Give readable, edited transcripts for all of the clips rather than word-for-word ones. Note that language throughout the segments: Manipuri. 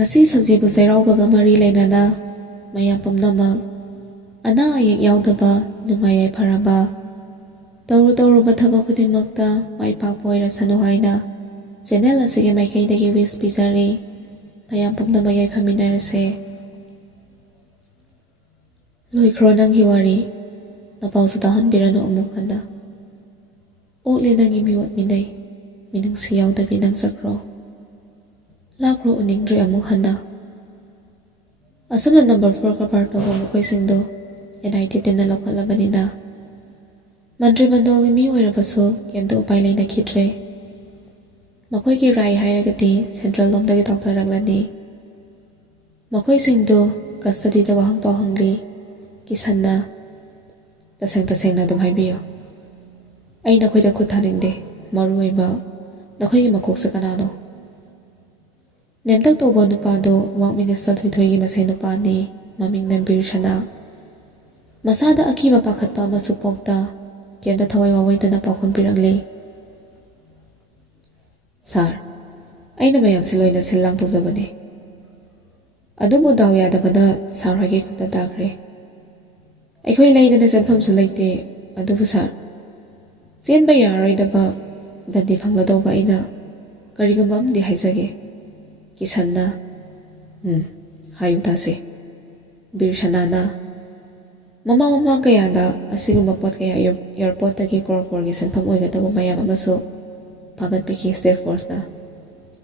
Ngasi Sanjibu Chairawbaga mari lainana mayam pumnamak ana ayek yaudaba nungai yaifaraba tawruba thabak khudimmakta mai pakpa oirasanu haina channel asigi maikaidagi wish pizari mayam pumnamak yaifaminarase loikhro nanggi wari napausu tahanbiranu amuk hana okle nangi miwat minai minungsi yaudabi nangchakro lakro uningdre amuk hana asumna number 4 kabar toba mukhoisingdo NIT timna lokalabanina Mantri Mandoli mi oirabasu kemta upai laina khidre makhoigi rai hairagati central lomdagi doctor raglani makhoisingdo custody da wahang pahangli kisanna taseng dum haibiyo aina khoida khut thaningde maruiba nakhoigi makoksa kanano nemtak toba nupado wak minister thoithoigi masai nupani maming nambir shana masada akiba pakhatpa masu pokta kemda thawai wawaidana pakhum pirangli sir aina mayam siloina sillang tozabani adubu daw yadabada sir hagi khutta dagre aikhoi laidana janpham su laite adubu sir chenba yaroidaba dandi phangladawba aina karigumba amdi haijage kisanna hayu tase birsanana mama kayada asigumba pot kaya airport tagi korpor gi sanpham oigataba mayam amasu pagat piki state force na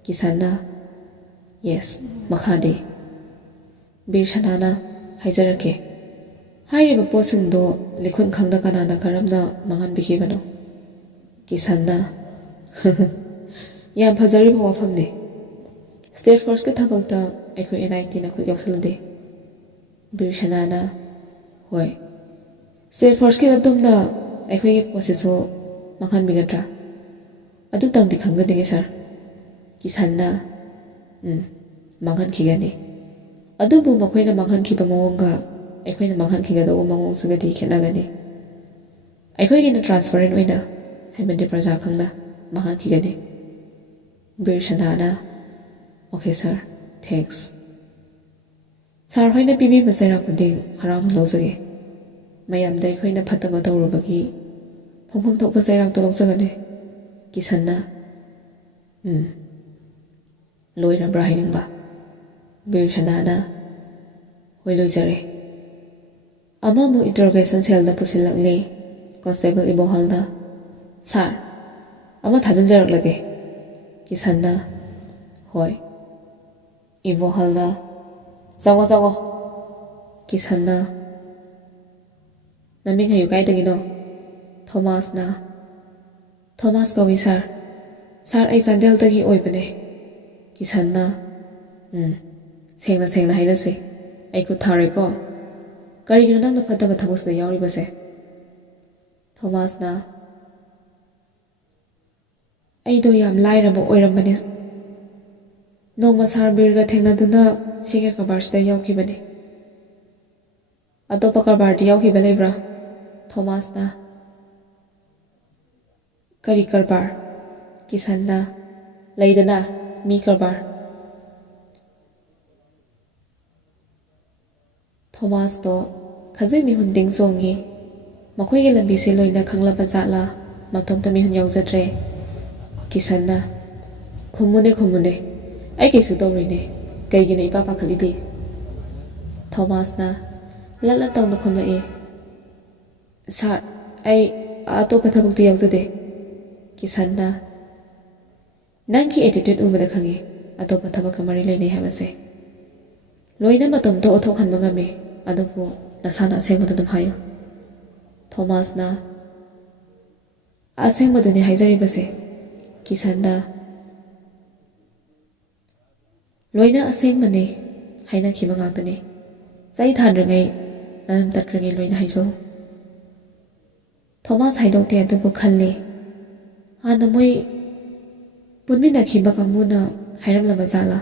kisanna yes makhadi birsanana haijarake hairiba posingdo likhun khangda kanana karamna mangan bikibano kisanna yam phajariba wafamne state force ka thabakta aikhoi NIT na khut yoksalde birsanana hoi state force ki adumna aikhoi gi posiso makhan bigatra adu tangdi khangdadege sir kisanna makhan khigani adubu makhoina makhan khiba mawonga aikhoina makhan khigado mawong singadi khenagani aikhoi gi na transparent oina haimandi praja khangna makhan khigani birsanana okay sir thanks sir hoina bibi majara kuding haram lozage mayam dai khoina phataba tawrubagi phomphom thokpa jairak to lozagane kisanna loira brahingba birsanana hoi loijare amamu interrogation cell da pusilakle constable ibohalda sir ama thajanjarak lage kisanna hoi ibohalda jago kisanna naming hayu kaidagino Thomas kawi sir ai Chandel tagi oibane kisanna sengna haidase ai ku thare ko karigino nang da fataba thabusna yauri base Thomas na ai do yam lairaba oirambane nongma sir birga thengnaduna sige kabarsda yaukibane atopa kabardi yaukiba lebra Thomas na kari karbar kisanna laidana mi karbar Thomas to khajai mi hunding songi makhoi ge lambi se loina khanglaba jala matomta mi hun yaujadre kisanna khumune ai kesu tawrine kaigina ipa pakhalidi Thomas na lalla tawna khumla e sir ai atopa thabukti yaujade kisanna nangki attitude umada khangi atopa thabak mari leine habase loina matom to othok hanba ngame adubu nasana asengmada dum hayo Thomas na asengmaduni haijari base kisanna loina asengmane haina khiba ngaktani chai thanrangai nanam tatrangai loina haijo Thomas haidokte adubu khalli hana moi punmina khiba kangmuna hairamlaba jala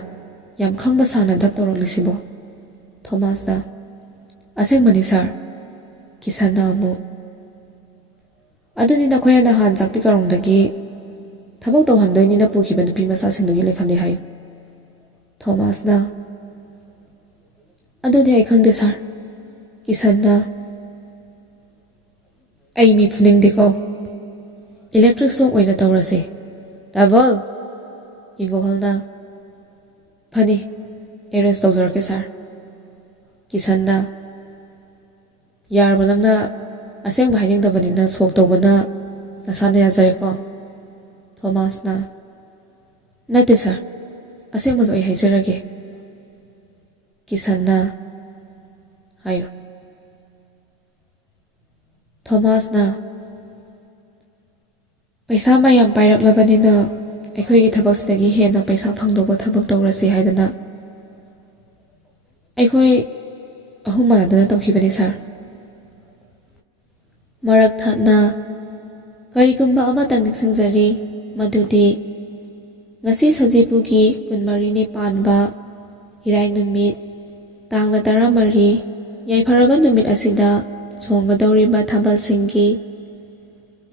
yam khangba sana dap tawroglisibo Thomas na asengmani sir kisanna mu aduni na khoina han jakpi karongdagi thabak tawhandoini na pukhiba nupi masa singdogi lefamni hayo ꯊꯣꯃꯥꯁꯅ ꯑꯗꯨꯗꯤ ꯑꯩ ꯈꯪꯗꯦ ꯁꯥꯔ ꯀꯤꯁꯟꯅ ꯑꯩ ꯃꯤ ꯐꯨꯅꯤꯡꯗꯦꯀꯣ ꯏꯂꯦꯛꯇ꯭ꯔꯤꯛ ꯁꯣꯛ ꯑꯣꯏꯅ ꯇꯧꯔꯁꯦ ꯇꯥꯕꯜ ꯏꯕꯣꯍꯜꯅ ꯐꯅꯤ ꯑꯦꯔꯦꯟꯖ ꯇꯧꯖꯔꯛꯀꯦ ꯁꯥꯔ ꯀꯤꯁꯟꯅ ꯌꯥꯔꯕ ꯅꯪꯅ ꯑꯁꯦꯡꯕ ꯍꯥꯏꯅꯤꯡꯗꯕꯅꯤꯅ ꯁꯣꯛ ꯇꯧꯕꯅ ꯅꯁꯥꯅ ꯌꯥꯖꯔꯦꯀꯣ ꯊꯣꯃꯥꯁꯅ ꯅꯠꯇꯦ ꯁꯥꯔ ꯑꯁꯦꯡꯕꯗꯣ ꯑꯩ ꯍꯥꯏꯖꯔꯒꯦ ꯀꯤꯁꯟꯅ ꯍꯥꯏꯌꯨ ꯊꯣꯃꯥꯁꯅ ꯄꯩꯁꯥ ꯃꯌꯥꯝ ꯄꯥꯏꯔꯛꯂꯕꯅꯤꯅ ꯑꯩꯈꯣꯏꯒꯤ ꯊꯕꯛꯁꯤꯗꯒꯤ ꯍꯦꯟꯅ ꯄꯩꯁా ꯐꯪꯗꯧꯕ ꯊꯕꯛ ꯇꯧꯔꯁꯤ ꯍꯥꯏꯗꯅ ꯑꯩꯈꯣꯏ ꯑꯍꯨꯝ ꯃꯥꯟꯅꯗꯅ ꯇꯧꯈꯤꯕꯅꯤ ꯁꯥꯔ ꯃꯔꯛ ꯊꯠꯅ ꯀꯔꯤꯒꯨꯝꯕ ꯑꯃꯇꯪ ꯅꯤꯡꯁꯤꯡꯖꯔꯤ ꯃꯗꯨꯗꯤ ꯉꯁꯤ ꯁꯖꯤꯕꯨꯒꯤ 24ꯅꯤ ꯄꯥꯟꯕ ꯏꯔꯥꯏ ꯅꯨꯃꯤꯠ ꯇꯥꯡ 13 ꯌꯥꯏꯐꯔꯕ ꯅꯨꯃꯤꯠ ꯑꯁꯤꯗ ꯆꯣꯡꯒꯗꯧꯔꯤꯕ ꯊꯥꯕꯜꯁꯤꯡꯒꯤ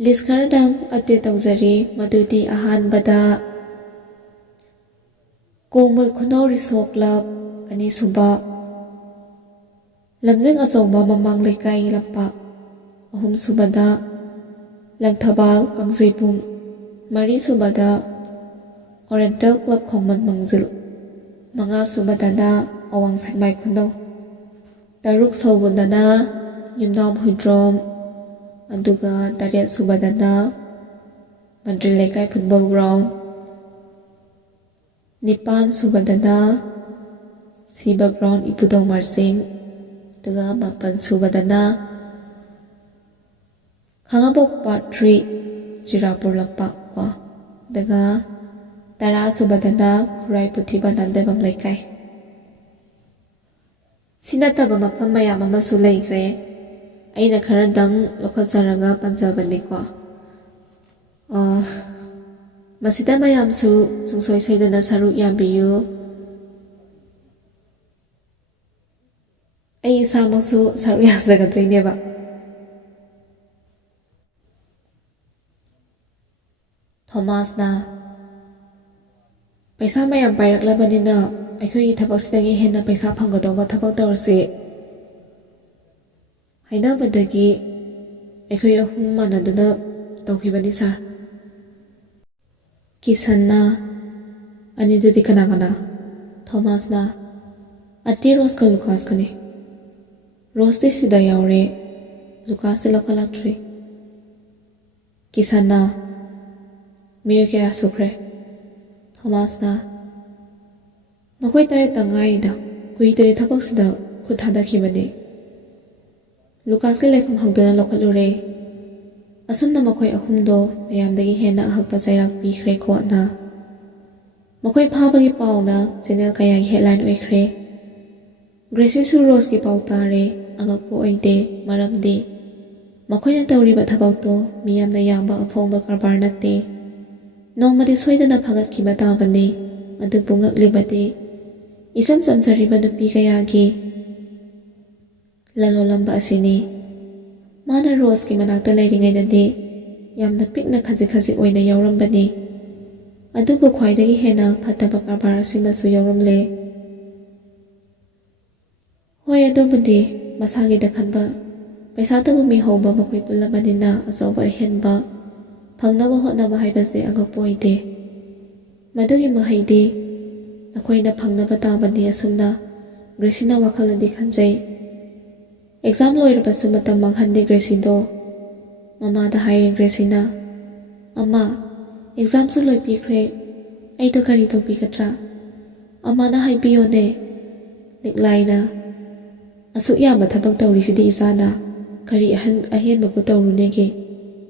ꯂꯤꯁ ꯈꯔꯗꯪ ꯑꯞꯗꯦꯠ ꯇꯧꯖꯔꯤ ꯃꯗꯨꯗꯤ ꯑꯍꯥꯟꯕꯗ ꯀꯣꯡꯕ ꯈꯨꯅꯧ ꯔꯤꯁꯣ ꯀ꯭ꯂꯕ ꯑꯅꯤꯁꯨꯕ ꯂꯝꯖꯤꯡ ꯑꯆꯧꯕ ꯃꯃꯥꯡ ꯂꯩꯀꯥꯏ ꯂꯝꯄꯥꯛ ꯑꯍꯨꯝꯁꯨꯕꯗ ꯂꯪꯊꯕꯥꯜ ꯀꯥꯡꯖꯩꯕꯨꯡ ꯃꯔꯤꯁꯨꯕꯗ ꯑꯣꯔꯦꯟꯇꯦꯜ ꯀ꯭ꯂꯕ ꯈꯣꯡꯃꯟ ꯃꯥꯡꯖꯤꯜ ꯃꯉꯥꯁꯨꯕꯗꯅ ꯑꯋꯥꯡ ꯁꯦꯛꯃꯥꯏ ꯈꯨꯅꯧ ꯇꯔꯨꯛ ꯁꯨꯕꯗꯅ ꯌꯨꯝꯅꯥꯝ ꯍꯨꯏꯗ꯭ꯔꯣꯝ ꯑꯗꯨꯒ 8 ꯁꯨꯕꯗꯅ ꯃꯟꯇ꯭ꯔꯤ ꯂꯩꯀꯥꯏ ꯐꯨꯠꯕꯣꯜ ꯒ꯭ꯔꯥꯎꯟ 9 ꯁꯨꯕꯗꯅ ꯁꯤꯕ ꯒ꯭ꯔꯥꯎꯟ ꯏꯄꯨꯗꯧ ꯃꯥꯔꯆꯤꯡ ꯑꯗꯨꯒ 10 ꯁꯨꯕꯗꯅ ꯈꯥꯡꯉꯕꯣꯛ ꯄꯥꯔꯠ 3 ꯆꯤꯔꯥꯄꯨꯔ ꯂꯝꯄꯥꯛ ꯀꯣ ꯑꯗꯨꯒ 10 ꯁꯨꯕꯗꯅ ꯈꯨꯔꯥꯏ ꯄꯨꯊꯤꯕ ꯅꯥꯟꯗꯦꯕꯝ ꯂꯩꯀꯥꯏ ꯁꯤ ꯅꯠꯇꯕ ꯃꯐꯝ ꯃꯌꯥꯝ ꯑꯃꯁꯨ ꯂꯩꯈ꯭ꯔꯦ ꯑꯩꯅ ꯈꯔꯗꯪ ꯂꯧꯈꯠꯆꯔꯒ ꯄꯟꯖꯕꯅꯤꯀꯣ ꯃꯁꯤꯗ ꯃꯌꯥꯝꯁꯨ ꯁꯨꯡꯁꯣꯏ ꯁꯣꯏꯗꯅ ꯁꯔꯨꯛ ꯌꯥꯕꯤꯌꯨ ꯑꯩ ꯏꯁꯥꯃꯛꯁꯨ ꯁꯔꯨꯛ ꯌꯥꯖꯒꯗꯣꯏꯅꯦꯕ ꯊꯣꯃꯥꯁꯅ ꯄꯩꯁా ꯃꯌꯥꯝ ꯄꯥꯏꯔꯛꯂꯕꯅꯤꯅ ꯑꯩꯈꯣꯏꯒꯤ ꯊꯕꯛꯁꯤꯗꯒꯤ ꯍꯦꯟꯅ ꯄꯩꯁా ꯐꯪꯒꯗꯧꯕ ꯊꯕꯛ ꯇꯧꯔꯁꯤ ꯍꯥꯏꯅꯕꯗꯒꯤ ꯑꯩꯈꯣꯏ ꯑꯍꯨꯝ ꯃꯥꯟꯅꯗꯨꯅ ꯇꯧꯈꯤꯕꯅꯤ ꯁꯥꯔ ꯀꯤꯁꯟꯅ ꯑꯅꯤꯗꯨꯗꯤ ꯀꯅꯥ ꯀꯅꯥ ꯊꯣꯃꯥꯁꯅ ꯑꯇꯤ ꯔꯣꯁꯀ ꯂꯨꯀꯥꯁꯀꯅꯤ ꯔꯣꯁꯇꯤ ꯁꯤꯗ ꯌꯥꯎꯔꯦ ꯂꯨꯀꯥꯁꯇꯤ ꯂꯧꯈꯠꯂꯛꯇ꯭ꯔꯤ ꯀꯤꯁꯟꯅ ꯃꯤꯑꯣꯏ ꯀꯌꯥ ꯁꯨꯈ꯭ꯔꯦ ꯊꯣꯃꯥꯁꯅ ꯃꯈꯣꯏ 9 ꯉꯥꯏꯔꯤꯗ ꯀꯨꯏꯗꯔꯤ ꯊꯕꯛꯁꯤꯗ ꯈꯨꯠ ꯊꯥꯗꯈꯤꯕꯅꯤ ꯂꯨꯀꯥꯁꯀꯤ ꯂꯩꯐꯝ ꯍꯪꯗꯅ ꯂꯧꯈꯠꯂꯨꯔꯦ ꯑꯁꯨꯝꯅ ꯃꯈꯣꯏ ꯑꯍꯨꯝꯗꯣ ꯃꯌꯥꯝꯗꯒꯤ ꯍꯦꯟꯅ ꯑꯍꯛꯄ ꯆꯩꯔꯥꯛ ꯄꯤꯈ꯭ꯔꯦ ꯀꯣꯠꯅ ꯃꯈꯣꯏ ꯐꯥꯕꯒꯤ ꯄꯥꯎꯅ ꯆꯦꯅꯦꯜ ꯀꯌꯥꯒꯤ ꯍꯦꯗꯂꯥꯏꯟ ꯑꯣꯏꯈ꯭ꯔꯦ ꯒ꯭ꯔꯦꯁꯤꯁꯨ ꯔꯣꯁꯀꯤ ꯄꯥꯎ ꯇꯥꯔꯦ ꯑꯉꯛꯄ ꯑꯣꯏꯗꯦ ꯃꯔꯝꯗꯤ ꯃꯈꯣꯏꯅ ꯇꯧꯔꯤꯕ ꯊꯕꯛꯇꯣ ꯃꯤꯌꯥꯝꯅ ꯌꯥꯝꯕ ꯑꯐꯣꯡꯕ ꯀꯔꯕꯥꯔ ꯅꯠꯇꯦ ꯅꯣꯡꯃꯗꯤ ꯁꯣꯏꯗꯅ ꯐꯒꯠꯈꯤꯕ ꯇꯥꯕꯅꯤ ꯑꯗꯨꯕꯨ ꯉꯛꯂꯤꯕꯗꯤ ꯏꯆꯝ ꯆꯝꯖꯔꯤꯕ ꯅꯨꯄꯤ ꯀꯌꯥꯒꯤ ꯂꯂꯣꯟꯂꯝꯕ ꯑꯁꯤꯅꯤ ꯃꯥꯅ ꯔꯣꯁꯀꯤ ꯃꯅꯥꯛꯇ ꯂꯩꯔꯤꯉꯩꯗꯗꯤ ꯌꯥꯝꯅ ꯄꯤꯛꯅ ꯈꯖꯤꯛ ꯈꯖꯤꯛ ꯑꯣꯏꯅ ꯌꯥꯎꯔꯝꯕꯅꯤ ꯑꯗꯨꯕꯨ ꯈ꯭ꯋꯥꯏꯗꯒꯤ ꯍꯦꯟꯅ ꯐꯠꯇꯕ ꯀꯔꯕꯥꯔ ꯑꯁꯤꯃꯁꯨ ꯌꯥꯎꯔꯝꯂꯦ ꯍꯣꯏ ꯑꯗꯨꯕꯨꯗꯤ ꯃꯁꯥꯒꯤꯗ ꯈꯟꯕ ꯄꯩꯁꯥꯗꯕꯨ ꯃꯤ ꯍꯧꯕ ꯃꯈꯣꯏ ꯄꯨꯜꯂꯕꯅꯤꯅ ꯑꯆꯧꯕ ꯑꯍꯦꯟꯕ ꯐꯪꯅꯕ ꯍꯣꯠꯅꯕ ꯍꯥꯏꯕꯁꯦ ꯑꯉꯛꯄ ꯑꯣꯏꯗꯦ ꯃꯗꯨꯒꯤ ꯃꯍꯩꯗꯤ ꯅꯈꯣꯏꯅ ꯐꯪꯅꯕ ꯇꯥꯕꯅꯤ ꯑꯁꯨꯝꯅ ꯒ꯭ꯔꯦꯁꯤꯅ ꯋꯥꯈꯜꯅꯗꯤ ꯈꯟꯖꯩ ꯑꯦꯛꯖꯥꯝ ꯂꯣꯏꯔꯕꯁꯨ ꯃꯇꯝ ꯃꯥꯡꯍꯟꯗꯦ ꯒ꯭ꯔꯦꯁꯤꯗꯣ ꯃꯃꯥꯗ ꯍꯥꯏꯔꯦ ꯒ꯭ꯔꯦꯁꯤꯅ ꯑꯃ ꯑꯦꯛꯖꯥꯝꯁꯨ ꯂꯣꯏꯕꯤꯈ꯭ꯔꯦ ꯑꯩꯗꯣ ꯀꯔꯤ ꯇꯧꯕꯤꯒꯗ꯭ꯔꯥ ꯑꯃꯅ ꯍꯥꯏꯕꯤꯌꯣꯅꯦ ꯂꯤꯛꯂꯥꯏꯅ ꯑꯁꯨꯛ ꯌꯥꯝꯕ ꯊꯕꯛ ꯇꯧꯔꯤꯁꯤꯗꯤ ꯏꯆꯥꯅ ꯀꯔꯤ ꯑꯍꯦꯟꯕꯕꯨ ꯇꯧꯔꯨꯅꯦꯒꯦ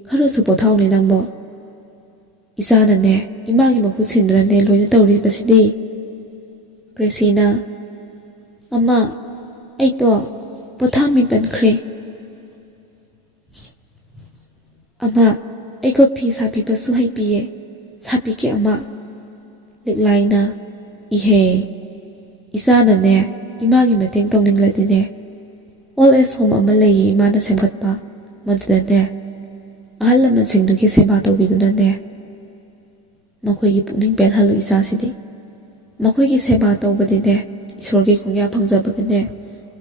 ꯈꯔꯁꯨ ꯄꯣꯊꯥꯎꯅꯦ ꯅꯪꯕꯣ ꯏꯆꯥꯅꯅꯦ ꯏꯃꯥꯒꯤ ꯃꯍꯨꯠ ꯁꯤꯟꯗꯨꯅꯅꯦ ꯂꯣꯏꯅ ꯇꯧꯔꯤꯕꯁꯤꯗꯤ ꯒ꯭ꯔꯦꯁꯤꯅ ꯑꯃ ꯑꯩꯗꯣ ꯄꯣꯊꯥꯃꯤꯄꯟꯈ꯭ꯔꯦ ꯑꯃ ꯑꯩꯈꯣꯏ ꯐꯤ ꯁꯥꯕꯤꯕꯁꯨ ꯍꯩꯕꯤꯌꯦ ꯁꯥꯕꯤꯒꯦ ꯑꯃ ꯂꯤꯛꯂꯥꯏꯅ ꯏꯍꯦ ꯏꯆꯥꯅꯅꯦ ꯏꯃꯥꯒꯤ ꯃꯇꯦꯡ ꯇꯧꯅꯤꯡꯂꯗꯤꯅꯦ ꯑꯣꯜ ꯑꯦꯖ ꯍꯣꯝ ꯑꯃ ꯂꯩꯌꯦ ꯏꯃꯥꯅ ꯁꯦꯝꯒꯠꯄ ꯃꯗꯨꯗꯅꯦ ꯑꯍꯜ ꯂꯃꯟꯁꯤꯡꯗꯨꯒꯤ ꯁꯦꯕꯥ ꯇꯧꯕꯤꯗꯨꯅꯅꯦ ꯃꯈꯣꯏꯒꯤ ꯄꯨꯛꯅꯤꯡ ꯄꯦꯜꯍꯜꯂꯨ ꯏꯆꯥꯁꯤꯗꯤ ꯃꯈꯣꯏꯒꯤ ꯁꯦꯕꯥ ꯇꯧꯕꯗꯤꯅꯦ ꯏꯁꯣꯔꯒꯤ ꯈꯣꯡꯌꯥ ꯐꯪꯖꯕꯒꯅꯦ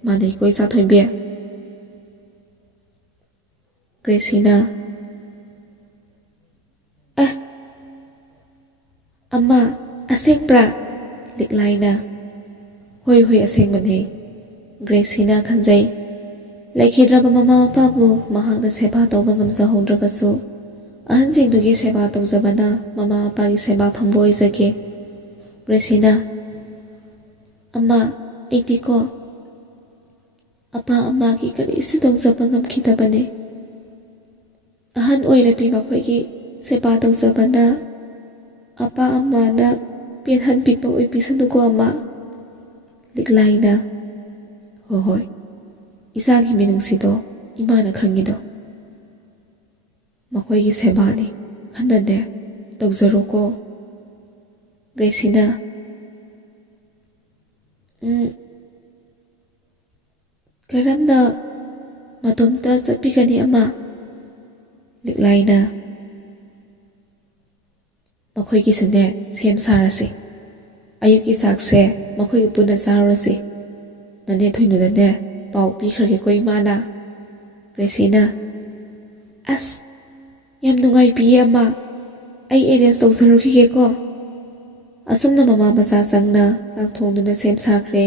ꯃꯥꯟꯅꯩꯀꯣ ꯏꯆꯥ ꯊꯣꯏꯕꯤ꯫ ꯒ꯭ꯔꯦꯁꯤꯅ ꯑꯃ ꯑꯁꯦꯡꯕ꯭ꯔꯥ? ꯂꯤꯛꯂꯥꯏꯅ ꯍꯣꯏ ꯍꯣꯏ ꯑꯁꯦꯡꯕꯅꯤ꯫ ꯒ꯭ꯔꯦꯁꯤꯅ ꯈꯟꯖꯩ ꯂꯩꯈꯤꯗ꯭ꯔꯕ ꯃꯃꯥ ꯃꯄꯥꯕꯨ ꯃꯍꯥꯛꯅ ꯁꯦꯕꯥ ꯇꯧꯕ ꯉꯝꯖꯍꯧꯗ꯭ꯔꯕꯁꯨ ꯑꯍꯟꯁꯤꯡꯗꯨꯒꯤ ꯁꯦꯕꯥ ꯇꯧꯖꯕꯅ ꯃꯃꯥ ꯃꯄꯥꯒꯤ ꯁꯦꯕꯥ ꯐꯪꯕ ꯑꯣꯏꯖꯒꯦ꯫ ꯒ꯭ꯔꯦꯁꯤꯅ ꯑꯃ ꯑꯩꯗꯤꯀꯣ ꯑꯄꯥ ꯑꯃꯒꯤ ꯀꯔꯤꯁꯨ ꯇꯧꯖꯕ ꯉꯝꯈꯤꯗꯕꯅꯤ꯫ ꯑꯍꯟ ꯑꯣꯏꯔꯕꯤ ꯃꯈꯣꯏꯒꯤ ꯁꯦꯕꯥ ꯇꯧꯖꯕꯅ ꯑꯄꯥ ꯑꯃꯅ ꯄꯦꯟꯍꯟꯕꯤꯕ ꯑꯣꯏꯕꯤꯁꯅꯨꯀꯣ ꯑꯃ꯫ ꯂꯤꯛꯂꯥꯏꯅ ꯍꯣꯏ ꯍꯣꯏ ꯏꯆꯥꯒꯤ ꯃꯤꯅꯨꯡꯁꯤꯗꯣ ꯏꯃꯥꯅ ꯈꯪꯉꯤꯗꯣ꯫ ꯃꯈꯣꯏꯒꯤ ꯁꯦꯕꯥꯅꯤ ꯈꯟꯅꯅꯦ ꯇꯧꯖꯔꯣꯀꯣ꯫ ꯒ꯭ꯔꯦꯁꯤꯅ ꯀꯔꯝꯅ ꯃꯇꯣꯝꯇ ꯆꯠꯄꯤꯒꯅꯤ ꯑꯃ? ꯂꯤꯛꯂꯥꯏꯅ ꯃꯈꯣꯏꯒꯤꯁꯨꯅꯦ ꯁꯦꯝ ꯁꯥꯔꯁꯤ꯫ ꯑꯌꯨꯛꯀꯤ ꯆꯥꯛꯁꯦ ꯃꯈꯣꯏꯒ ꯄꯨꯟꯅ ꯆꯥꯔꯨꯔꯁꯤ꯫ ꯅꯅꯦ ꯊꯣꯏꯅꯨꯗꯅꯦ ꯄꯥꯎ ꯄꯤꯈ꯭ꯔꯒꯦꯀꯣ ꯏꯃꯥꯅ꯫ ꯒ꯭ꯔꯦꯁꯤꯅ ꯑꯁ ꯌꯥꯝ ꯅꯨꯡꯉꯥꯏꯕꯤꯌꯦ ꯑꯃ, ꯑꯩ ꯑꯦꯔꯦꯟꯖ ꯇꯧꯖꯔꯨꯈꯤꯒꯦꯀꯣ꯫ ꯑꯁꯨꯝꯅ ꯃꯃꯥ ꯃꯆꯥ ꯆꯪꯅ ꯆꯥꯛ ꯊꯣꯡꯗꯨꯅ ꯁꯦꯝ ꯁꯥꯈ꯭ꯔꯦ꯫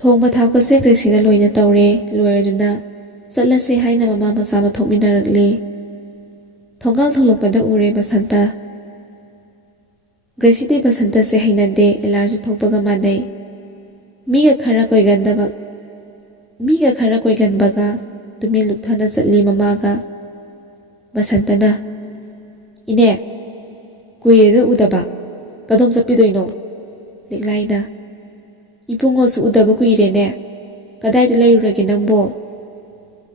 ꯊꯣꯡꯕ ꯊꯥꯛꯄꯁꯦ ꯒ꯭ꯔꯦꯁꯤꯅ ꯂꯣꯏꯅ ꯇꯧꯔꯦ꯫ ꯂꯣꯏꯔꯗꯨꯅ ꯆꯠꯂꯁꯦ ꯍꯥꯏꯅ ꯃꯃꯥ ꯃꯆꯥꯅ ꯊꯣꯛꯃꯤꯟꯅꯔꯛꯂꯤ꯫ ꯊꯣꯡꯒꯥꯜ ꯊꯣꯛꯂꯛꯄꯗ ꯎꯔꯦ ꯕꯁꯟꯇ꯫ ꯒ꯭ꯔꯦꯁꯤꯗꯤ ꯕꯁꯟꯇꯁꯦ ꯍꯩꯅꯗꯦ, ꯑꯦꯂꯥꯔꯖꯤ ꯊꯣꯛꯄꯒ ꯃꯥꯟꯅꯩ꯫ ꯃꯤꯒ ꯈꯔ ꯀꯣꯏꯒꯟꯕꯒ ꯇꯨꯃꯤꯟ ꯂꯨꯞꯊꯅ ꯆꯠꯂꯤ ꯃꯃꯥꯒ꯫ ꯕꯁꯟꯇꯅ ꯏꯅꯦ ꯀꯨꯏꯔꯦꯗ ꯎꯗꯕ, ꯀꯗꯣꯝ ꯆꯠꯄꯤꯗꯣꯏꯅꯣ? ꯂꯤꯛꯂꯥꯏꯅ ꯏꯕꯨꯡꯉꯣꯁꯨ ꯎꯗꯕ ꯀꯨꯏꯔꯦꯅꯦ, ꯀꯗꯥꯏꯗ ꯂꯩꯔꯨꯔꯒꯦ ꯅꯪꯕꯣ?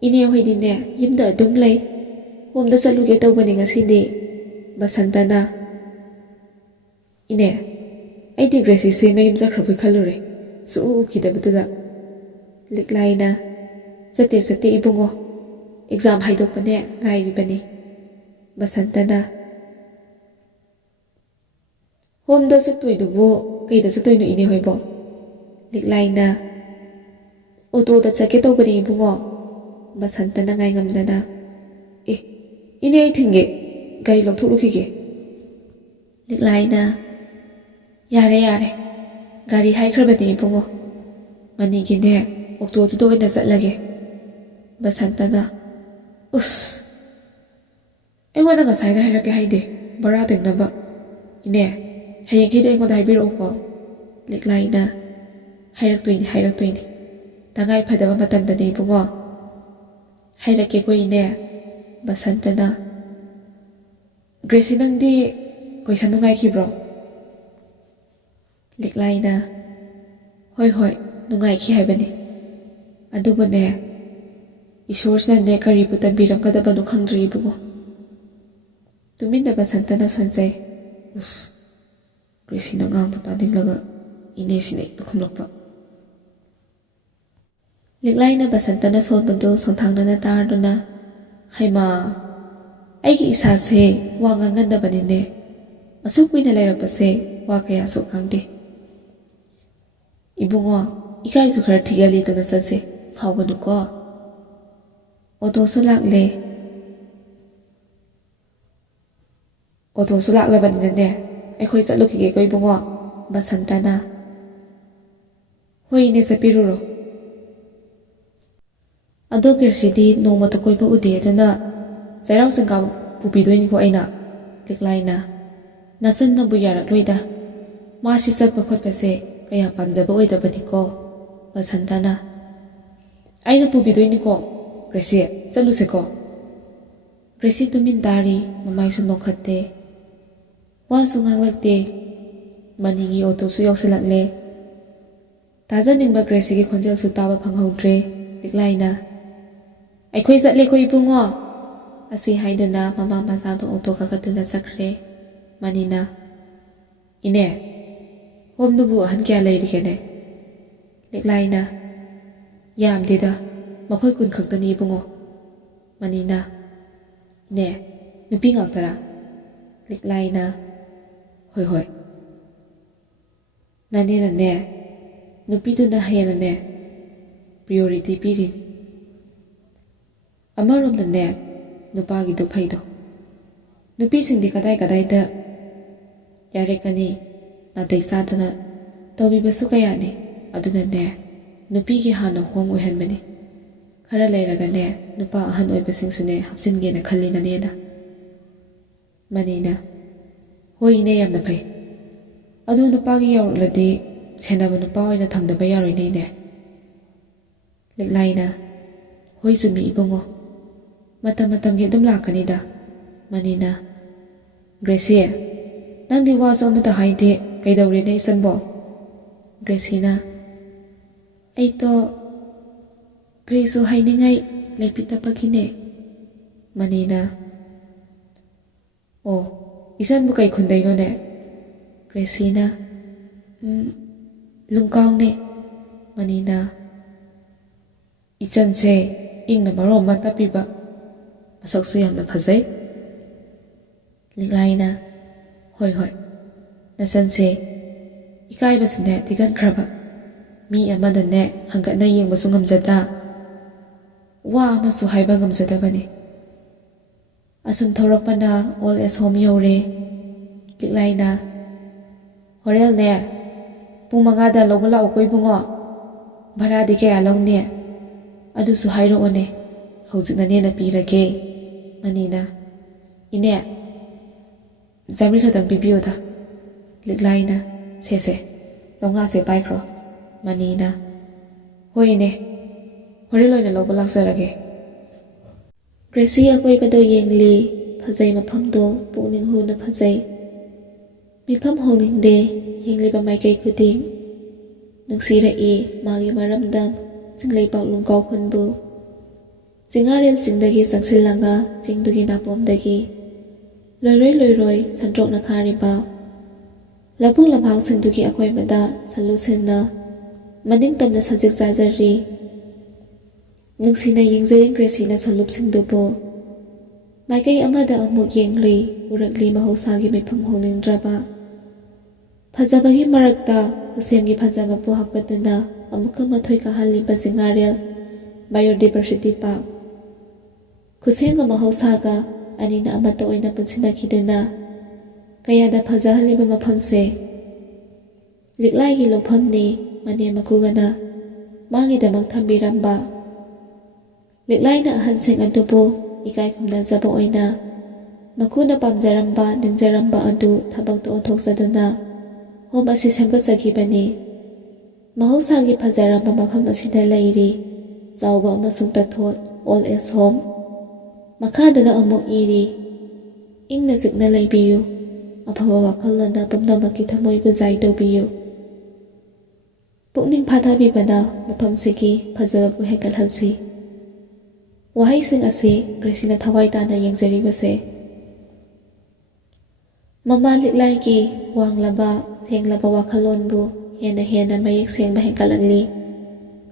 ꯏꯅꯦ ꯍꯣꯏꯗꯤꯅꯦ ꯌꯨꯝꯗ ꯑꯗꯨꯝ ꯂꯩ, ꯍꯣꯝꯗ ꯆꯠꯂꯨꯒꯦ ꯇꯧꯕꯅꯤ ꯉꯁꯤꯗꯤ꯫ ꯕꯁꯟꯇꯅ ꯏꯅꯦ ꯑꯩꯗꯤ ꯒ꯭ꯔꯦꯁꯤꯁꯦ ꯃꯌꯨꯝ ꯆꯠꯈ꯭ꯔꯕꯣꯏ ꯈꯜꯂꯨꯔꯦ, ꯁꯨꯛꯎ ꯎꯈꯤꯗꯕꯗꯨꯗ꯫ ꯂꯤꯛꯂꯥꯏꯅ ꯆꯠꯇꯦ ꯏꯕꯨꯡꯉꯣ, ꯑꯦꯛꯖꯥꯝ ꯍꯥꯏꯗꯣꯛꯄꯅꯦ ꯉꯥꯏꯔꯤꯕꯅꯤ꯫ ꯕꯁꯟꯇꯅ ꯍꯣꯝꯗ ꯆꯠꯇꯣꯏꯗꯨꯕꯨ ꯀꯩꯗ ꯆꯠꯇꯣꯏꯅꯣ ꯏꯅꯦ ꯍꯣꯏꯕꯣ? ꯂꯤꯛꯂꯥꯏꯅ ꯑꯣꯇꯣꯗ ꯆꯠꯀꯦ ꯇꯧꯕꯅꯤ ꯏꯕꯨꯡꯉꯣ꯫ ꯕꯁꯟꯇꯅ ꯉꯥꯏꯉꯝꯗꯅ ꯏꯅꯦ ꯑꯩ ꯊꯤꯟꯒꯦ, ꯒꯥꯔꯤ ꯂꯧꯊꯣꯛꯂꯨꯈꯤꯒꯦ꯫ ꯂꯤꯛꯂꯥꯏꯅ ꯌꯥꯔꯦ ꯒꯥꯔꯤ ꯍꯥꯏꯈ꯭ꯔꯕꯅꯤ ꯏꯕꯨꯡꯉꯣ, ꯃꯅꯤꯒꯤꯅꯦ ꯑꯣꯛꯇꯣꯗꯨꯗ ꯑꯣꯏꯅ ꯆꯠꯂꯒꯦ꯫ ꯕꯁꯟꯇꯅ ꯑꯩꯉꯣꯟꯗ ꯉꯁꯥꯏꯅ ꯍꯥꯏꯔꯛꯀꯦ ꯍꯥꯏꯗꯦ ꯕꯔꯥ ꯇꯤꯡꯅꯕ? ꯏꯅꯦ ꯍꯌꯦꯡꯈꯩꯗꯤ ꯑꯩꯉꯣꯟꯗ ꯍꯥꯏꯕꯤꯔꯛꯎꯀꯣ꯫ ꯂꯤꯛꯂꯥꯏꯅ ꯍꯥꯏꯔꯛꯇꯣꯏꯅꯤ, ꯇꯉꯥꯏ ꯐꯗꯕ ꯃꯇꯝꯗꯅꯤ ꯏꯕꯨꯡꯉꯣ, ꯍꯥꯏꯔꯛꯀꯦꯀꯣ ꯏꯅꯦ꯫ ꯕꯁꯟꯇꯅ ꯒ꯭ꯔꯦꯁꯤ ꯅꯪꯗꯤ ꯀꯣꯏꯁꯟ ꯅꯨꯡꯉꯥꯏꯈꯤꯕ꯭ꯔꯣ? ꯂꯤꯛꯂꯥꯏꯅ ꯍꯣꯏ ꯅꯨꯡꯉꯥꯏꯈꯤ ꯍꯥꯏꯕꯅꯤ, ꯑꯗꯨꯕꯨꯅꯦ ꯏꯁꯣꯔꯁꯤꯅꯅꯦ ꯀꯔꯤꯕꯨ ꯇꯝꯕꯤꯔꯝꯒꯗꯕꯅꯣ ꯈꯪꯗ꯭ꯔꯤ ꯏꯕꯨꯡꯉꯣ꯫ ꯇꯨꯃꯤꯟꯅ ꯕꯁꯟꯇꯅ ꯁꯣꯟꯖꯩ꯫ ꯒ꯭ꯔꯦꯁꯤꯅ ꯉꯥꯡꯕ ꯇꯥꯅꯤꯡꯂꯒ ꯏꯅꯦꯁꯤꯅ ꯍꯦꯛꯇ ꯈꯨꯝꯂꯛꯄ꯫ ꯂꯤꯛꯂꯥꯏꯅ ꯕꯁꯟꯇꯅ ꯁꯣꯟꯕꯗꯨ ꯁꯣꯟꯊꯥꯡꯅꯅ ꯇꯥꯔꯗꯨꯅ ꯍꯩꯃꯥ ꯑꯩꯒꯤ ꯏꯁꯥꯁꯦ ꯋꯥ ꯉꯥꯡꯒꯟꯗꯕꯅꯤꯅꯦ, ꯑꯁꯨꯛ ꯀꯨꯏꯅ ꯂꯩꯔꯛꯄꯁꯦ ꯋꯥ ꯀꯌꯥꯁꯨ ꯉꯥꯡꯗꯦ꯫ ꯏꯕꯨꯡꯉꯣ ꯏꯀꯥꯏꯁꯨ ꯈꯔ ꯊꯤꯒꯜꯂꯤꯗꯨꯅ ꯆꯠꯁꯦ, ꯁꯥꯎꯒꯅꯨꯀꯣ꯫ ꯑꯣꯇꯣꯁꯨ ꯂꯥꯛꯂꯕꯅꯤꯅꯅꯦ ꯑꯩꯈꯣꯏ ꯆꯠꯂꯨꯈꯤꯒꯦꯀꯣ ꯏꯕꯨꯡꯉꯣ꯫ ꯕꯁꯟꯇꯅ ꯍꯣꯏ ꯏꯅꯦ ꯆꯠꯄꯤꯔꯨꯔꯣ꯫ ꯑꯗꯣ ꯒ꯭ꯔꯦꯁꯤꯗꯤ ꯅꯣꯡꯃꯇ ꯀꯣꯏꯕ ꯎꯗꯦ, ꯑꯗꯨꯅ ꯆꯩꯔꯥꯎ ꯆꯤꯡꯀꯥꯕ ꯄꯨꯕꯤꯗꯣꯏꯅꯤꯀꯣ ꯑꯩꯅ꯫ ꯂꯤꯛꯂꯥꯏꯅ ꯅꯆꯟꯅꯕꯨ ꯌꯥꯔꯛꯂꯣꯏꯗ, ꯃꯥꯁꯤ ꯆꯠꯄ ꯈꯣꯠꯄꯁꯦ ꯀꯌꯥ ꯄꯥꯝꯖꯕ ꯑꯣꯏꯗꯕꯅꯤꯀꯣ꯫ ꯕꯁꯟꯇꯅ ꯑꯩꯅ ꯄꯨꯕꯤꯗꯣꯏꯅꯤꯀꯣ ꯒ꯭ꯔꯦꯁꯤ, ꯆꯠꯂꯨꯁꯦꯀꯣ꯫ ꯒ꯭ꯔꯦꯁꯤ ꯇꯨꯃꯤꯟ ꯇꯥꯔꯤ, ꯃꯃꯥꯏꯁꯨ ꯅꯣꯛꯈꯠꯇꯦ, ꯋꯥꯁꯨ ꯉꯥꯡꯂꯛꯇꯦ꯫ ꯃꯅꯤꯡꯒꯤ ꯑꯣꯇꯣꯁꯨ ꯌꯧꯁꯤꯜꯂꯛꯂꯦ꯫ ꯇꯥꯖꯅꯤꯡꯕ ꯒ꯭ꯔꯦꯁꯤꯒꯤ ꯈꯣꯟꯖꯦꯜꯁꯨ ꯇꯥꯕ ꯐꯪꯍꯧꯗ꯭ꯔꯦ꯫ ꯂꯤꯛꯂꯥꯏꯅ ꯑꯩꯈꯣꯏ ꯆꯠꯂꯦꯀꯣ ꯏꯕꯨꯡꯉꯣ ꯑꯁꯤ ꯍꯥꯏꯗꯨꯅ ꯃꯃꯥ ꯃꯆꯥꯗꯣ ꯑꯣꯇꯣ ꯀꯥꯈꯠꯇꯨꯅ ꯆꯠꯈ꯭ꯔꯦ꯫ ꯃꯅꯤꯅ ꯏꯅꯦ ꯍꯣꯝꯗꯨꯕꯨ ꯑꯍꯟ ꯀꯌꯥ ꯂꯩꯔꯤꯒꯦꯅꯦ? ꯂꯤꯛꯂꯥꯏꯅ ꯌꯥꯝꯗꯦꯗ, ꯃꯈꯣꯏ 10 ꯈꯛꯇꯅꯤ ꯏꯕꯨꯡꯉꯣ꯫ ꯃꯅꯤꯅ ꯏꯅꯦ ꯅꯨꯄꯤ ꯉꯥꯛꯇꯔꯥ? ꯂꯤꯛꯂꯥꯏꯅ ꯍꯣꯏ ꯅꯅꯦꯅꯅꯦ ꯅꯨꯄꯤꯗꯨꯅ ꯍꯦꯟꯅꯅꯦ ꯄ꯭ꯔꯤꯌꯣꯔꯤꯇꯤ ꯄꯤꯔꯤꯅꯤ ꯑꯃꯔꯣꯝꯗꯅꯦ ꯅꯨꯄꯥꯒꯤꯗꯣ ꯐꯩꯗꯣ ꯅꯨꯄꯤꯁꯤꯡꯗꯤ ꯀꯗꯥꯏ ꯀꯗꯥꯏꯗ ꯌꯥꯔꯦꯛꯀꯅꯤ ꯅꯥꯇꯩ ꯆꯥꯗꯅ ꯇꯧꯕꯤꯕꯁꯨ ꯀꯌꯥꯅꯤ ꯑꯗꯨꯅꯅꯦ ꯅꯨꯄꯤꯒꯤ ꯍꯥꯟꯅ ꯍꯣꯝ ꯑꯣꯏꯍꯟꯕꯅꯤ ꯈꯔ ꯂꯩꯔꯒꯅꯦ ꯅꯨꯄꯥ ꯑꯍꯟ ꯑꯣꯏꯕꯁꯤꯡꯁꯨꯅꯦ ꯍꯥꯞꯆꯤꯟꯒꯦꯅ ꯈꯜꯂꯤ ꯅꯅꯦꯅ ꯃꯅꯤꯅ ꯍꯣꯏ ꯏꯅꯦ ꯌꯥꯝꯅ ꯐꯩ ꯑꯗꯣ ꯅꯨꯄꯥꯒꯤ ꯌꯥꯎꯔꯛꯂꯗꯤ ꯁꯦꯟꯅꯕ ꯅꯨꯄꯥ ꯑꯣꯏꯅ ꯊꯝꯗꯕ ꯌꯥꯔꯣꯏꯅꯦ ꯏꯅꯦ ꯂꯤꯛꯂꯥꯏꯅ ꯍꯣꯏ ꯆꯨꯝꯃꯤ ꯏꯕꯨꯡꯉꯣ ꯃꯇꯝ ꯃꯇꯝꯒꯤ ꯑꯗꯨꯝ ꯂꯥꯛꯀꯅꯤꯗ ꯃꯅꯤꯅ ꯒ꯭ꯔꯦꯁꯤ ꯅꯪꯗꯤ ꯋꯥꯁꯨ ꯑꯃꯇ ꯍꯥꯏꯗꯦ ꯀꯩꯗꯧꯔꯦꯅꯦ ꯏꯆꯟꯕꯣ ꯒ꯭ꯔꯦꯁꯤꯅ ꯑꯩꯗꯣ ꯀꯔꯤꯁꯨ ꯍꯥꯏꯅꯤꯡꯉꯥꯏ ꯂꯩꯕꯤꯗꯕꯒꯤꯅꯦ ꯃꯅꯤꯅ ꯑꯣ ꯏꯆꯟꯕꯨ ꯀꯩ ꯈꯨꯟꯗꯩꯅꯣꯅꯦ ꯒ꯭ꯔꯦꯁꯤꯅ ꯂꯨꯡꯀꯥꯎꯅꯦ ꯃꯅꯤꯅ ꯏꯆꯟꯁꯦ ꯏꯪꯅ ꯃꯔꯣꯟ ꯑꯃ ꯇꯞꯄꯤꯕ ꯃꯁꯛꯁꯨ ꯌꯥꯝꯅ ꯐꯖꯩ ꯂꯤꯛꯂꯥꯏꯅ ꯍꯣꯏ ꯍꯣꯏ ꯅꯆꯟꯁꯦ ꯏꯀꯥꯏꯕꯁꯨꯅꯦ ꯊꯤꯒꯠꯈ꯭ꯔꯕ ꯃꯤ ꯑꯃꯗꯅꯦ ꯍꯪꯒꯠꯅ ꯌꯦꯡꯕꯁꯨ ꯉꯝꯖꯗ ꯋꯥ ꯑꯃꯁꯨ ꯍꯥꯏꯕ ꯉꯝꯖꯗꯕꯅꯤ ꯑꯁꯨꯝ ꯊꯧꯔꯛꯄꯅ ꯑꯣꯜ ꯑꯦꯖ ꯍꯣꯝ ꯌꯧꯔꯦ ꯂꯤꯛꯂꯥꯏꯅ ꯍꯣꯔꯦꯜꯅꯦ ꯄꯨꯡ 5ꯗ ꯂꯧꯕ ꯂꯥꯛꯑꯣꯀꯣ ꯏꯕꯨꯡꯉꯣ ꯚꯔꯥꯗꯤ ꯀꯌꯥ ꯂꯧꯅꯤ ꯑꯗꯨꯁꯨ ꯍꯥꯏꯔꯛꯑꯣꯅꯦ ꯍꯧꯖꯤꯛ ꯅꯅꯦꯅ ꯄꯤꯔꯒꯦ ꯃꯅꯤꯅ ꯏꯅꯦ 100 ꯈꯛꯇꯪ ꯄꯤꯕꯤꯌꯨꯗ ꯂꯤꯛꯂꯥꯏꯅ ꯁꯦ 500ꯁꯦ ꯄꯥꯏꯈ꯭ꯔꯣ ꯃꯅꯤꯅ ꯍꯣꯏ ꯏꯅꯦ ꯍꯣꯔꯦꯟ ꯑꯣꯏꯅ ꯂꯧꯕ ꯂꯥꯛꯆꯔꯒꯦ ꯒ꯭ꯔꯦꯁꯤ ꯑꯀꯣꯏꯕꯗꯣ ꯌꯦꯡꯂꯤ ꯐꯖꯩ ꯃꯐꯝꯗꯣ ꯄꯨꯛꯅꯤꯡ ꯍꯨꯅ ꯐꯖꯩ ꯃꯤꯐꯝ ꯍꯧꯅꯤꯡꯗꯦ ꯌꯦꯡꯂꯤꯕ ꯃꯥꯏꯀꯩ ꯈꯨꯗꯤꯡ ꯅꯨꯡꯁꯤꯔꯛꯏ ꯃꯥꯒꯤ ꯃꯔꯝꯗꯝ ꯆꯤꯡꯂꯩꯄꯥꯛ ꯂꯨꯡꯀꯥꯎ ꯈꯨꯟꯕꯨ ꯆꯤꯡꯉꯥꯔꯦꯜ ꯆꯤꯡꯗꯒꯤ ꯆꯪꯁꯤꯜꯂꯒ ꯆꯤꯡꯗꯨꯒꯤ ꯅꯥꯄꯣꯝꯗꯒꯤ ꯂꯣꯏꯔꯣꯏ ꯁꯟꯇ꯭ꯔꯣꯛꯅ ꯈꯥꯔꯤꯕ ꯂꯧꯕꯨꯛ ꯂꯝꯍꯥꯡꯁꯤꯡꯗꯨꯒꯤ ꯑꯀꯣꯏꯕꯗ ꯁꯜꯂꯨ ꯁꯤꯟꯅ ꯃꯅꯤꯡ ꯇꯝꯅ ꯁꯖꯤꯛ ꯆꯥꯖꯔꯤ ꯅꯨꯡꯁꯤꯅ ꯌꯦꯡꯖꯩ ꯒ꯭ꯔꯦꯁꯤꯅ ꯁꯟꯂꯨꯞꯁꯤꯡꯗꯨꯕꯨ ꯃꯥꯏꯀꯩ ꯑꯃꯗ ꯑꯃꯨꯛ ꯌꯦꯡꯂꯤ ꯎꯔꯛꯂꯤ ꯃꯍꯧꯁꯥꯒꯤ ꯃꯤꯐꯝ ꯍꯧꯅꯤꯡꯗ꯭ꯔꯕ ꯐꯖꯕꯒꯤ ꯃꯔꯛꯇ ꯈꯨꯠꯁꯦꯝꯒꯤ ꯐꯖꯕꯕꯨ ꯍꯥꯞꯀꯠꯇꯨꯅ ꯑꯃꯨꯛꯀ ꯃꯊꯣꯏ ꯀꯥꯍꯜꯂꯤꯕ ꯆꯤꯡꯉꯥꯔꯦꯜ ꯕꯥꯏꯑꯣꯗꯥꯏꯕꯔꯁꯤꯇꯤ ꯄꯥꯔꯛ ꯈꯨꯠꯁꯦꯝꯒ ꯃꯍꯧꯁꯥꯒ ꯑꯅꯤꯅ ꯑꯃꯠꯇ ꯑꯣꯏꯅ ꯄꯨꯟꯁꯤꯟꯅꯈꯤꯗꯨꯅ ꯀꯌꯥꯗ ꯐꯖꯍꯜꯂꯤꯕ ꯃꯐꯝꯁꯦ ꯂꯤꯛꯂꯥꯏꯒꯤ ꯂꯧꯐꯝꯅꯤ ꯃꯅꯦꯝ ꯃꯀꯨꯒꯅ ꯃꯥꯒꯤꯗꯃꯛ ꯊꯝꯕꯤꯔꯝꯕ ꯂꯤꯛꯂꯥꯏꯅ ꯑꯍꯟꯁꯤꯡ ꯑꯗꯨꯕꯨ ꯏꯀꯥꯏ ꯈꯨꯝꯅꯖꯕ ꯑꯣꯏꯅ ꯃꯀꯨꯅ ꯄꯥꯝꯖꯔꯝꯕ ꯅꯤꯡꯖꯔꯝꯕ ꯑꯗꯨ ꯊꯕꯛꯇ ꯑꯣꯟꯊꯣꯛꯆꯗꯨꯅ ꯍꯣꯝ ꯑꯁꯤ ꯁꯦꯝꯒꯠꯆꯈꯤꯕꯅꯤ ꯃꯍꯧꯁꯥꯒꯤ ꯐꯖꯔꯝꯕ ꯃꯐꯝ ꯑꯁꯤꯗ ꯂꯩꯔꯤ ꯆꯥꯎꯕ ꯑꯃꯁꯨꯡ ꯇꯊꯣꯠ ꯑꯣꯜ ꯑꯦꯖ ꯍꯣꯝ ꯃꯈꯥꯗꯅ ꯑꯃꯨꯛ ꯏꯔꯤ ꯏꯪꯅ ꯆꯤꯛꯅ ꯂꯩꯕꯤꯌꯨ ꯑꯐꯕ ꯋꯥꯈꯜꯂꯣꯟꯅ ꯄꯨꯝꯅꯃꯛꯀꯤ ꯊꯃꯣꯏꯕꯨ ꯖꯥꯏ ꯇꯧꯕꯤꯌꯨ ꯄꯨꯛꯅꯤꯡ ꯐꯥꯊꯕꯤꯕꯅ ꯃꯐꯝꯁꯤꯒꯤ ꯐꯖꯕꯕꯨ ꯍꯦꯟꯒꯠꯍꯟꯁꯤ ꯋꯥꯍꯩꯁꯤꯡ ꯑꯁꯤ ꯒ꯭ꯔꯦꯁꯤꯅ ꯊꯋꯥꯏ ꯇꯥꯅ ꯌꯦꯡꯖꯔꯤꯕꯁꯦ ꯃꯃꯥ ꯂꯤꯛꯂꯥꯏꯒꯤ ꯋꯥꯡꯂꯕ ꯁꯦꯡꯂꯕ ꯋꯥꯈꯜꯂꯣꯟꯕꯨ ꯍꯦꯟꯅ ꯃꯌꯦꯛ ꯁꯦꯡꯕ ꯍꯦꯟꯒꯠꯂꯛꯂꯤ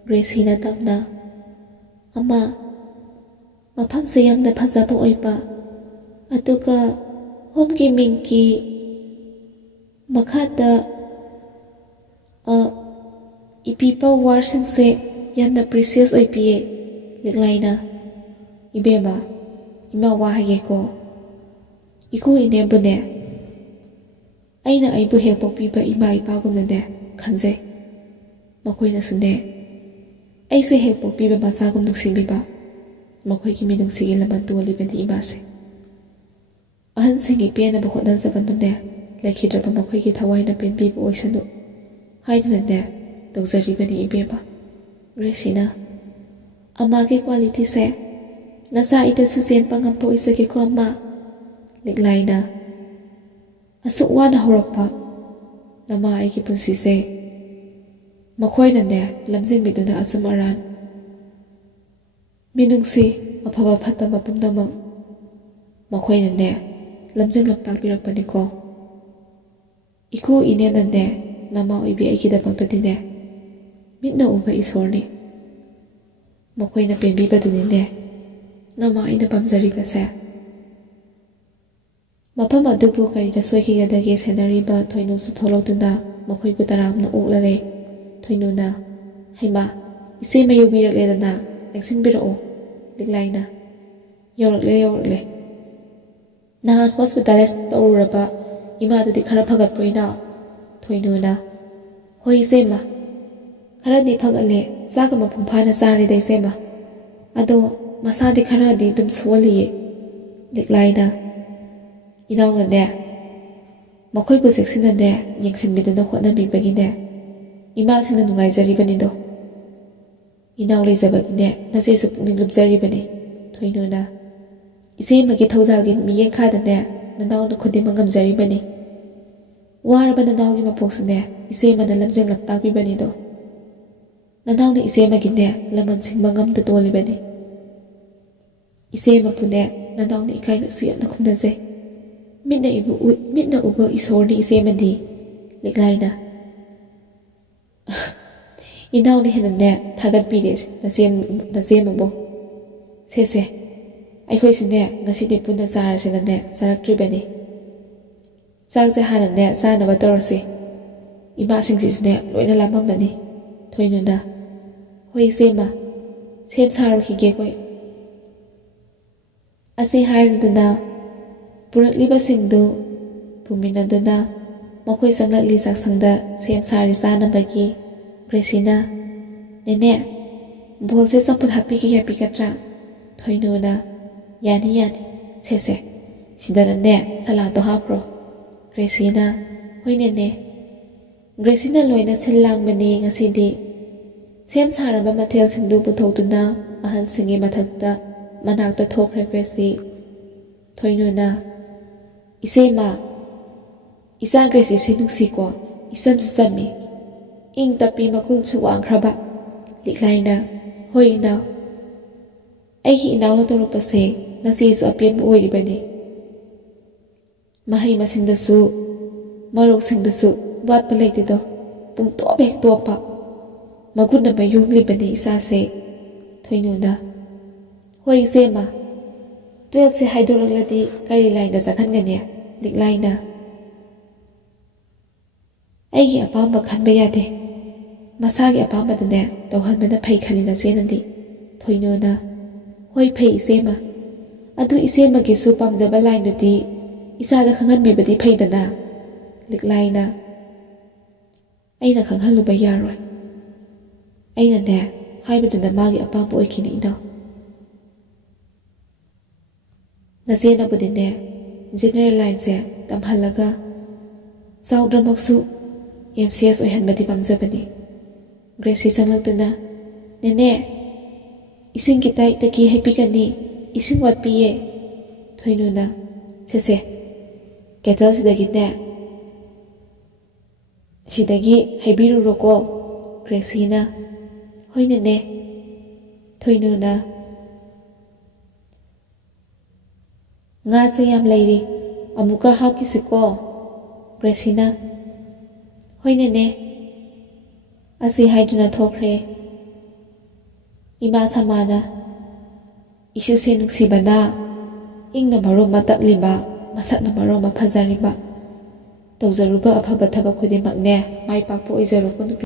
ꯒ꯭ꯔꯦꯁꯤꯅ ꯇꯞꯅ ꯑꯃ ꯃꯐꯝꯁꯦ ꯌꯥꯝꯅ ꯐꯖꯕ ꯑꯣꯏꯕ ꯑꯗꯨꯒ ꯍꯣꯝꯒꯤ ꯃꯤꯡꯒꯤ ꯃꯈꯥꯗ ꯏꯕꯤꯕ ꯋꯥꯔꯗꯁꯤꯡꯁꯦ ꯌꯥꯝꯅ ꯄ꯭ꯔꯤꯁꯤꯌꯁ ꯑꯣꯏꯕꯤꯌꯦ ꯂꯤꯛꯂꯥꯏꯅ ꯏꯕꯦꯝꯃ ꯏꯃꯥ ꯋꯥ ꯍꯥꯏꯒꯦꯀꯣ ꯏꯀꯨ ꯏꯅꯦꯕꯨꯅꯦ ꯑꯩꯅ ꯑꯩꯕꯨ ꯍꯦꯛ ꯄꯣꯛꯄꯤꯕ ꯏꯃꯥ ꯏꯄꯥꯒꯨꯝꯅꯅꯦ ꯈꯟꯖꯩ ꯃꯈꯣꯏꯅꯁꯨꯅꯦ ꯑꯩꯁꯦ ꯍꯦꯛ ꯄꯣꯛꯄꯤꯕ ꯃꯆꯥꯒꯨꯝ ꯅꯨꯡꯁꯤꯕꯤꯕ ꯃꯈꯣꯏꯒꯤ ꯃꯤꯅꯨꯡꯁꯤꯒꯤ ꯂꯃꯟ ꯇꯣꯜꯂꯤꯕꯅꯤ ꯏꯃꯥꯁꯦ ꯑꯍꯟꯁꯤꯡꯒꯤ ꯄꯦꯟꯅꯕ ꯍꯣꯠꯅꯖꯕꯗꯨꯅꯦ ꯂꯩꯈꯤꯗ꯭ꯔꯕ ꯃꯈꯣꯏꯒꯤ ꯊꯋꯥꯏꯅ ꯄꯦꯟꯕꯤꯕ ꯑꯣꯏꯁꯅꯨ ꯍꯥꯏꯗꯨꯅꯅꯦ ꯇꯧꯖꯔꯤꯕꯅꯤ ꯏꯕꯦꯝꯃ ꯒ꯭ꯔꯦꯁꯤꯅ ꯑꯃꯥꯒꯤ ꯀ꯭ꯋꯥꯂꯤꯇꯤꯁꯦ ꯅꯆꯥ ꯑꯩꯗꯁꯨ ꯆꯦꯟꯕ ꯉꯝꯕ ꯑꯣꯏꯖꯒꯦꯀꯣ ꯑꯃ ꯂꯤꯛꯂꯥꯏꯅ ꯑꯁꯨꯛ ꯋꯥꯅ ꯍꯧꯔꯛꯄ ꯅꯃꯥ ꯑꯩꯒꯤ ꯄꯨꯟꯁꯤꯁꯦ ꯃꯈꯣꯏꯅꯅꯦ ꯂꯝꯖꯤꯡꯕꯤꯗꯨꯅ ꯑꯆꯨꯝ ꯑꯔꯥꯟ ꯃꯤꯅꯨꯡꯁꯤ ꯑꯐꯕ ꯐꯠꯇꯕ ꯄꯨꯝꯅꯃꯛ ꯃꯈꯣꯏꯅꯅꯦ ꯂꯝꯖꯤꯡ ꯂꯝꯇꯥꯛꯄꯤꯔꯛꯄꯅꯤꯀꯣ ꯏꯀꯨ ꯏꯅꯦꯅꯅꯦ ꯅꯃꯥ ꯑꯣꯏꯕꯤ ꯑꯩꯒꯤꯗꯃꯛꯇꯗꯤꯅꯦ ꯃꯤꯠꯅ ꯎꯕ ꯏꯁꯣꯔꯅꯤ ꯃꯈꯣꯏꯅ ꯄꯦꯟꯕꯤꯕꯗꯨꯅꯤꯅꯦ ꯅꯃꯥ ꯑꯩꯅ ꯄꯥꯝꯖꯔꯤꯕꯁꯦ ꯃꯐꯝ ꯑꯗꯨꯕꯨ ꯀꯔꯤꯗ ꯁꯣꯏꯈꯤꯒꯗꯒꯦ ꯁꯦꯟꯅꯔꯤꯕ ꯊꯣꯏꯅꯨꯁꯨ ꯊꯣꯛꯂꯛꯇꯨꯅ ꯃꯈꯣꯏꯕꯨ ꯇꯔꯥꯝꯅ ꯑꯣꯛꯂꯔꯦ꯫ ꯊꯣꯏꯅꯨꯅ "ꯍꯩꯃꯥ, ꯏꯆꯦ ꯃꯌꯨꯕꯤꯔꯛꯂꯦꯗꯅ, ꯂꯦꯡꯁꯤꯟꯕꯤꯔꯛꯑꯣ" ꯂꯤꯛꯂꯥꯏꯅ "ꯌꯧꯔꯛꯂꯦ꯫ ꯅꯍꯥꯟ ꯍꯣꯁꯄꯤꯇꯥꯂꯥꯏꯁ ꯇꯧꯔꯨꯔꯕ ꯏꯃꯥꯗꯨꯗꯤ ꯈꯔ ꯐꯒꯠꯄ꯭ꯔꯣ ꯏꯅꯥꯎ?" ꯊꯣꯏꯅꯨꯅ "ꯍꯣꯏ ꯏꯆꯦꯝꯃ, ꯈꯔꯗꯤ ꯐꯒꯠꯂꯦ, ꯆꯥꯛꯀ ꯃꯄꯨꯡ ꯐꯥꯅ ꯆꯥꯔꯦꯗ ꯏꯆꯦꯝꯃ, ꯑꯗꯣ ꯃꯁꯥꯗꯤ ꯈꯔꯗꯤ ꯑꯗꯨꯝ ꯁꯣꯜꯂꯤꯌꯦ." ꯂꯤꯛꯂꯥꯏꯅ "ꯏꯅꯥꯎꯅꯅꯦ, ꯃꯈꯣꯏꯕꯨ ꯆꯦꯛꯁꯤꯟꯅꯅꯦ ꯌꯦꯡꯁꯤꯟꯕꯤꯗꯨꯅ ꯍꯣꯠꯅꯕꯤꯕꯒꯤꯅꯦ ꯏꯃꯥꯁꯤꯡꯅ ꯅꯨꯡꯉꯥꯏꯖꯔꯤꯕꯅꯤꯗꯣ꯫ ꯏꯅꯥꯎ ꯂꯩꯖꯕꯒꯤꯅꯦ ꯅꯆꯦꯁꯨ ꯄꯨꯛꯅꯤꯡ ꯂꯨꯞꯆꯔꯤꯕꯅꯤ." ꯊꯣꯏꯅꯨꯅ "ꯏꯆꯦꯝꯃꯒꯤ ꯊꯧꯖꯥꯜꯒꯤ ꯃꯤꯠꯌꯦꯡꯈꯥꯗꯅꯦ ꯅꯅꯥꯎꯅ ꯈꯨꯗꯤꯡꯃꯛ ꯉꯝꯖꯔꯤꯕꯅꯤ꯫ ꯋꯥꯔꯕ ꯅꯅꯥꯎꯒꯤ ꯃꯄꯣꯛꯁꯨꯅꯦ ꯏꯆꯦꯝꯃꯅ ꯂꯝꯖꯤꯡ ꯂꯝꯇꯥꯛꯄꯤꯕꯅꯤꯗꯣ꯫ ꯅꯅꯥꯎꯅ ꯏꯆꯦꯝꯃꯒꯤꯅꯦ ꯂꯃꯟ ꯁꯤꯡꯕ ꯉꯝꯗ ꯇꯣꯜꯂꯤꯕꯅꯤ꯫ ꯏꯆꯦꯝꯃꯕꯨꯅꯦ ꯅꯅꯥꯎꯅ ꯏꯀꯥꯏꯅꯁꯨ ꯌꯥꯝꯅ ꯈꯨꯝꯅꯖꯩ꯫ ꯃꯤꯠꯅ ꯎꯕ ꯏꯁꯣꯔꯅꯤ ꯏꯆꯦꯝꯃꯗꯤ." ꯂꯤꯛꯂꯥꯏꯅ "ꯏꯅꯥꯎꯅ ꯍꯦꯟꯅꯅꯦ ꯊꯥꯒꯠꯄꯤꯔꯦ ꯅꯆꯦꯝꯃꯕꯨ꯫ ꯁꯦ ꯑꯩꯈꯣꯏꯁꯨꯅꯦ ꯉꯁꯤꯗꯤ ꯄꯨꯟꯅ ꯆꯥꯔꯁꯦꯅꯅꯦ ꯆꯥꯔꯛꯇ꯭ꯔꯤꯕꯅꯤ꯫ ꯆꯥꯛꯁꯦ ꯍꯥꯟꯅꯅꯦ ꯆꯥꯅꯕ ꯇꯧꯔꯁꯤ, ꯏꯃꯥꯁꯤꯡꯁꯤꯁꯨꯅꯦ ꯂꯣꯏꯅ ꯂꯥꯝꯃꯝꯃꯅꯤ." ꯊꯣꯏꯅꯨꯅ "ꯍꯣꯏ ꯏꯆꯦꯝꯃ, ꯁꯦꯝ ꯁꯥꯔꯨꯈꯤꯒꯦ ꯑꯩꯈꯣꯏ." ꯑꯁꯤ ꯍꯥꯏꯔꯗꯨꯅ ꯄꯨꯔꯛꯂꯤꯕꯁꯤꯡꯗꯨ ꯄꯨꯃꯤꯟꯅꯗꯨꯅ ꯃꯈꯣꯏ ꯆꯪꯂꯛꯂꯤ ꯆꯥꯛꯁꯪꯗ ꯁꯦꯝ ꯁꯥꯔꯤ ꯆꯥꯅꯕꯒꯤ꯫ ꯒ꯭ꯔꯦꯁꯤꯅ "ꯅꯦꯅꯦ, ꯕꯣꯜꯁꯦ ꯆꯝꯐꯨꯠ ꯍꯥꯞꯄꯤꯒꯦ ꯌꯥꯕꯤꯒꯗ꯭ꯔꯥ?" ꯊꯣꯏꯅꯨꯅ "ꯌꯥꯅꯤ, ꯁꯦ ꯁꯤꯗꯅꯅꯦ ꯁꯂꯥꯠꯇꯣ ꯍꯥꯞꯈ꯭ꯔꯣ." ꯒ꯭ꯔꯦꯁꯤꯅ "ꯍꯣꯏ ꯅꯦꯅꯦ." ꯒ꯭ꯔꯦꯁꯤꯅ ꯂꯣꯏꯅ ꯁꯤꯜ ꯂꯥꯡꯕꯅꯤ ꯉꯁꯤꯗꯤ꯫ ꯁꯦꯝ ꯁꯥꯔꯕ ꯃꯊꯦꯜꯁꯤꯡꯗꯨ ꯄꯨꯊꯣꯛꯇꯨꯅ ꯑꯍꯜꯁꯤꯡꯒꯤ ꯃꯅꯥꯛꯇ ꯊꯣꯛꯈ꯭ꯔꯦ ꯒ꯭ꯔꯦꯁꯤ꯫ ꯊꯣꯏꯅꯨꯅ "ꯏꯆꯦꯝꯃ, ꯏꯆꯥ ꯒ꯭ꯔꯦꯁꯤꯁꯤ ꯅꯨꯡꯁꯤꯀꯣ, ꯏꯆꯝꯁꯨ ꯆꯝꯃꯤ, ꯏꯪ ꯇꯞꯄꯤ, ꯃꯒꯨꯟꯁꯨ ꯋꯥꯡꯈ꯭ꯔꯕ." ꯂꯤꯛꯂꯥꯏꯅ "ꯍꯣꯏ ꯏꯅꯥꯎ, ꯑꯩꯒꯤ ꯏꯅꯥꯎꯅ ꯇꯧꯔꯛꯄꯁꯦ ꯅꯆꯦꯁꯨ ꯑꯄꯦꯟꯕ ꯑꯣꯏꯔꯤꯕꯅꯤ꯫ ꯃꯍꯩ ꯃꯁꯤꯡꯗꯁꯨ ꯃꯔꯧꯁꯤꯡꯗꯁꯨ ꯋꯥꯠꯄ ꯂꯩꯇꯦꯗꯣ, ꯄꯨꯡꯇꯣꯞ ꯍꯦꯛ ꯇꯣꯞꯄ, ꯃꯒꯨꯟ ꯑꯃ ꯌꯣꯝꯂꯤꯕꯅꯤ ꯏꯆꯥꯁꯦ." ꯊꯣꯏꯅꯨꯅ "ꯍꯣꯏ ꯏꯆꯦꯝꯃ, 12ꯁꯦ ꯍꯥꯏꯗꯣꯔꯛꯂꯗꯤ ꯀꯔꯤ ꯂꯥꯏꯟꯗ ꯆꯠꯍꯟꯒꯅꯤ?" ꯂꯤꯛꯂꯥꯏꯅ "ꯑꯩꯒꯤ ꯑꯄꯥꯝꯕ ꯈꯟꯕ ꯌꯥꯗꯦ, ꯃꯁꯥꯒꯤ ꯑꯄꯥꯝꯕꯗꯅꯦ ꯇꯧꯍꯟꯕꯅ ꯐꯩ ꯈꯜꯂꯤ ꯅꯆꯦꯅꯗꯤ." ꯊꯣꯏꯅꯨꯅ "ꯍꯣꯏ ꯐꯩ ꯏꯆꯦꯝꯃ, ꯑꯗꯨ ꯏꯆꯦꯝꯃꯒꯤꯁꯨ ꯄꯥꯝꯖꯕ ꯂꯥꯏꯟꯗꯨꯗꯤ ꯏꯆꯥꯗ ꯈꯪꯍꯟꯕꯤꯕꯗꯤ ꯐꯩꯗꯅ." ꯂꯤꯛꯂꯥꯏꯅ "ꯑꯩꯅ ꯈꯪꯍꯜꯂꯨꯕ ꯌꯥꯔꯣꯏ, ꯑꯩꯅꯅꯦ ꯍꯥꯏꯕꯗꯨꯅ ꯃꯥꯒꯤ ꯑꯄꯥꯝꯕ ꯑꯣꯏꯈꯤꯅꯤ ꯏꯅꯥꯎ꯫ ꯅꯆꯦꯅꯕꯨꯗꯤꯅꯦ ꯖꯦꯅꯦꯔꯦꯜ ꯂꯥꯏꯟꯁꯦ ꯇꯝꯍꯜꯂꯒ ꯆꯥꯎꯗ꯭ꯔꯃꯛꯁꯨ MCS ꯑꯣꯏꯍꯟꯕꯗꯤ ꯄꯥꯝꯖꯕꯅꯤ." ꯒ꯭ꯔꯦꯁꯤ ꯆꯪꯂꯛꯇꯨꯅ "ꯅꯦꯅꯦ, ꯏꯁꯤꯡ ꯈꯤꯇꯒꯤ ꯍꯩꯕꯤꯒꯅꯤ, ꯏꯁꯤꯡ ꯋꯥꯠꯄꯤꯌꯦ." ꯊꯣꯏꯅꯨꯅ "ꯁꯦ ꯀꯦꯇꯜꯁꯤꯗꯒꯤꯅꯦ ꯁꯤꯗꯒꯤ ꯍꯩꯕꯤꯔꯨꯔꯣꯀꯣ." ꯒ꯭ꯔꯦꯁꯤꯅ "ꯍꯣꯏ ꯅꯦꯅꯦ." ꯊꯣꯏꯅꯨꯅ "ꯉꯥꯁꯦ ꯌꯥꯝ ꯂꯩꯔꯤ, ꯑꯃꯨꯛꯀ ꯍꯥꯞꯈꯤꯁꯤꯀꯣ." ꯒ꯭ꯔꯦꯁꯤꯅ "ꯍꯣꯏ ꯅꯦꯅꯦ." ꯑꯁꯤ ꯍꯥꯏꯗꯨꯅ ꯊꯣꯛꯈ꯭ꯔꯦ꯫ ꯏꯃꯥ ꯁꯃꯥꯅ "ꯏꯁꯨꯁꯦ ꯅꯨꯡꯁꯤꯕꯅ, ꯏꯪꯅ ꯃꯔꯣꯝ ꯑꯃ ꯇꯞꯂꯤꯕ, ꯃꯁꯛꯅ ꯃꯔꯣꯝ ꯑꯃ ꯐꯖꯔꯤꯕ, ꯇꯧꯖꯔꯨꯕ ꯑꯐꯕ ꯊꯕꯛ ꯈꯨꯗꯤꯡꯃꯛꯅꯦ ꯃꯥꯏ ꯄꯥꯛꯄ ꯑꯣꯏꯖꯔꯣꯀꯣ ꯅꯨꯄꯤ꯫